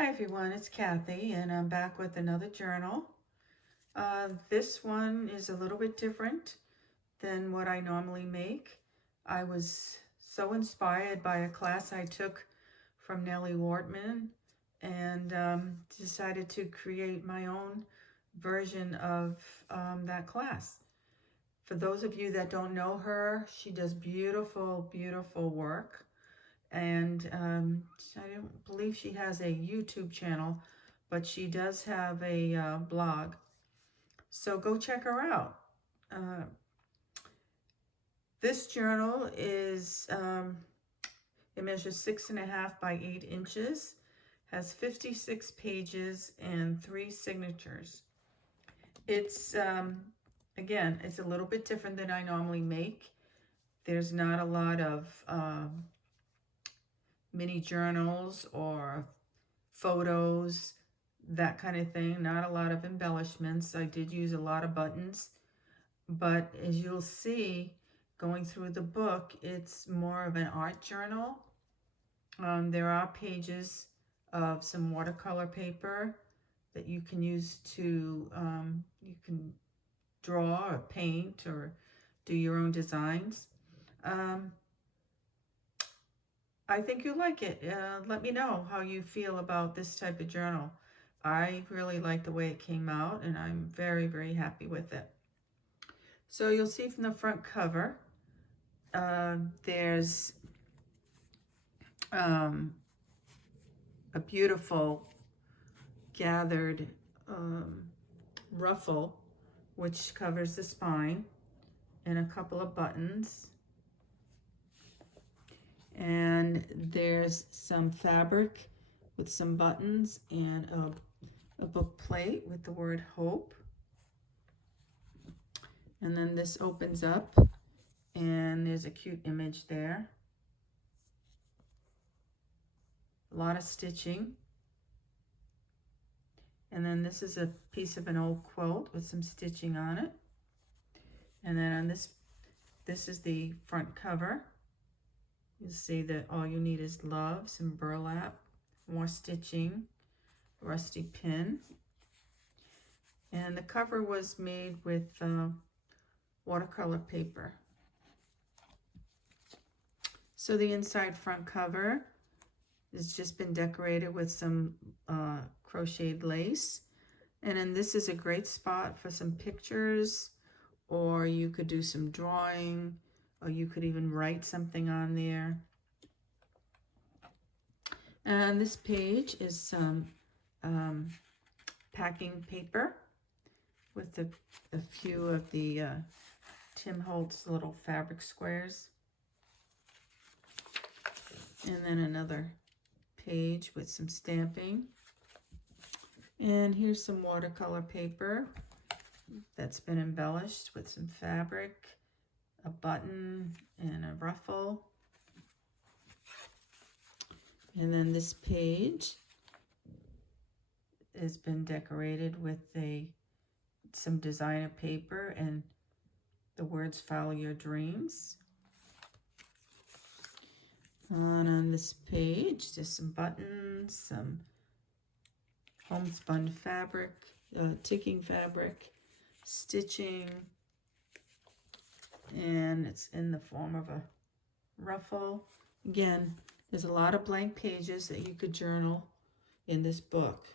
Hi everyone, it's Kathy and I'm back with another journal. This one is a little bit different than what I normally make. I was so inspired by a class I took from Nellie Wortman and decided to create my own version of that class. For those of you that don't know her, she does beautiful, beautiful work. And I don't believe she has a YouTube channel, but she does have a blog. So go check her out. Uh, this journal is, it measures 6.5 by 8 inches, has 56 pages and 3 signatures. It's, again, it's a little bit different than I normally make. There's not a lot of mini journals or photos, that kind of thing. Not a lot of embellishments. I did use a lot of buttons, but as you'll see going through the book, it's more of an art journal. There are pages of some watercolor paper that you can use to, you can draw or paint or do your own designs. I think you like it. Let me know how you feel about this type of journal. I really like the way it came out and I'm very, very happy with it. So you'll see from the front cover, there's a beautiful gathered ruffle, which covers the spine, and a couple of buttons. And there's some fabric with some buttons and a book plate with the word hope. And then this opens up and there's a cute image there. A lot of stitching. And then this is a piece of an old quilt with some stitching on it. And then on this is the front cover. You'll see that all you need is love, some burlap, more stitching, rusty pin. And the cover was made with watercolor paper. So the inside front cover has just been decorated with some crocheted lace. And then this is a great spot for some pictures, or you could do some drawing, or you could even write something on there. And this page is some packing paper with a few of the Tim Holtz little fabric squares. And then another page with some stamping. And here's some watercolor paper that's been embellished with some fabric, a button, and a ruffle. And then this page has been decorated with some designer paper and the words "Follow Your Dreams." And on this page, there's some buttons, some homespun fabric, ticking fabric, stitching, and it's in the form of a ruffle. Again, there's a lot of blank pages that you could journal in this book.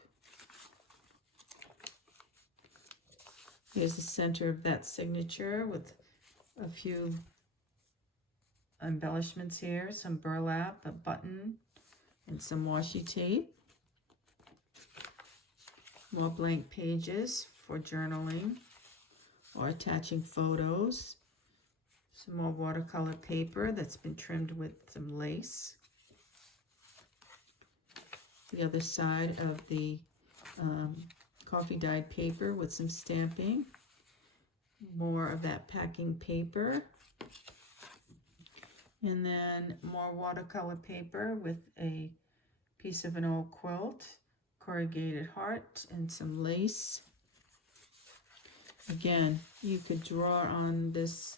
Here's the center of that signature with a few embellishments here, some burlap, a button, and some washi tape. More blank pages for journaling or attaching photos. Some more watercolor paper that's been trimmed with some lace. The other side of the coffee dyed paper with some stamping. More of that packing paper. And then more watercolor paper with a piece of an old quilt, corrugated heart, and some lace. Again, you could draw on this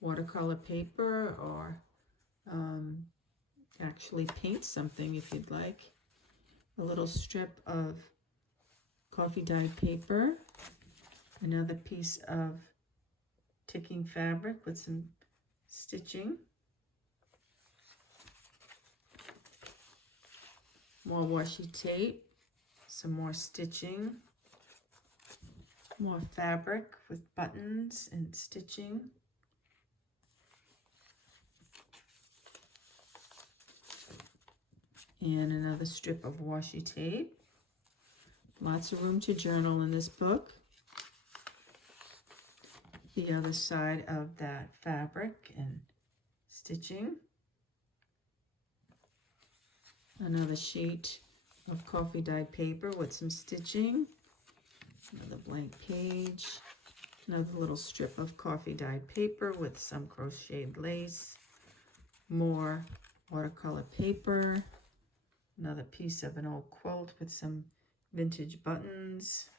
watercolor paper or actually paint something if you'd like. a little strip of coffee dyed paper, another piece of ticking fabric with some stitching, more washi tape, some more stitching, more fabric with buttons and stitching, and another strip of washi tape. Lots of room to journal in this book. The other side of that fabric and stitching. Another sheet of coffee dyed paper with some stitching. Another blank page. Another little strip of coffee dyed paper with some crocheted lace. More watercolor paper. Another piece of an old quilt with some vintage buttons.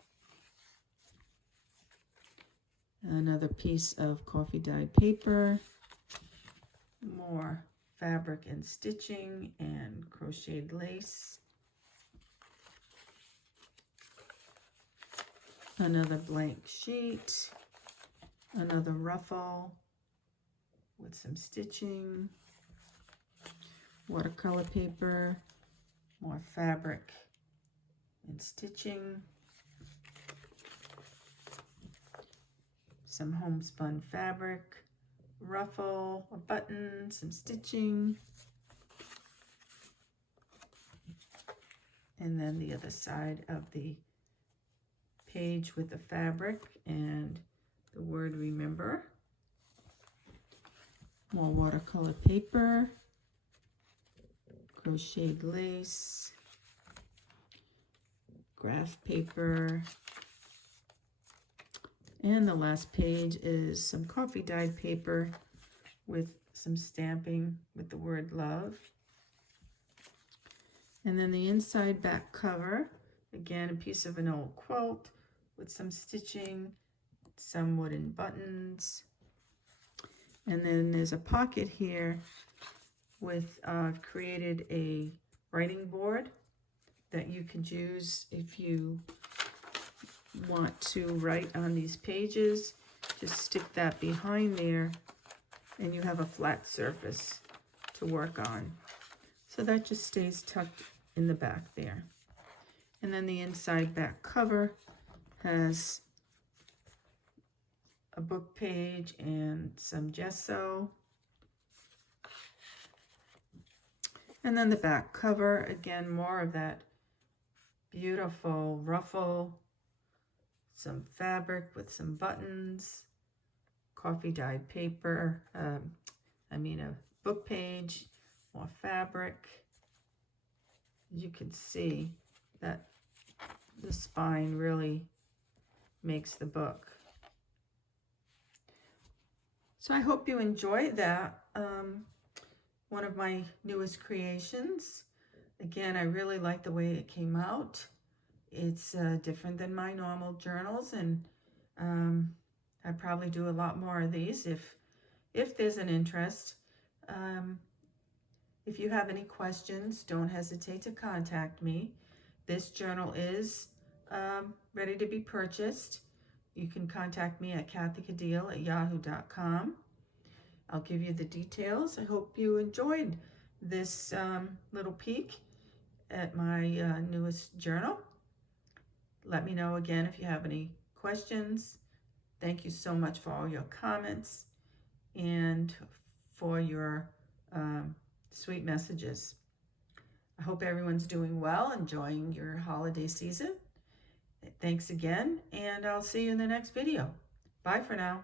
Another piece of coffee dyed paper. More fabric and stitching and crocheted lace. Another blank sheet. Another ruffle with some stitching. Watercolor paper. More fabric and stitching. Some homespun fabric, ruffle, a button, some stitching. And then the other side of the page with the fabric and the word remember. More watercolor paper, crocheted lace, graph paper, and the last page is some coffee dyed paper with some stamping with the word love. And then the inside back cover, again a piece of an old quilt with some stitching, some wooden buttons. And then there's a pocket here with, I've created a writing board that you could use if you want to write on these pages. Just stick that behind there and you have a flat surface to work on. So that just stays tucked in the back there. And then the inside back cover has a book page and some gesso. And then the back cover, again, more of that beautiful ruffle, some fabric with some buttons, coffee dyed paper, a book page, more fabric. You can see that the spine really makes the book. So I hope you enjoyed that. One of my newest creations. Again, I really like the way it came out. It's different than my normal journals, and I probably do a lot more of these if there's an interest. If you have any questions, don't hesitate to contact me. This journal is ready to be purchased. You can contact me at kathykadil@yahoo.com. I'll give you the details. I hope you enjoyed this little peek at my newest journal. Let me know again if you have any questions. Thank you so much for all your comments and for your sweet messages. I hope everyone's doing well, enjoying your holiday season. Thanks again, and I'll see you in the next video. Bye for now.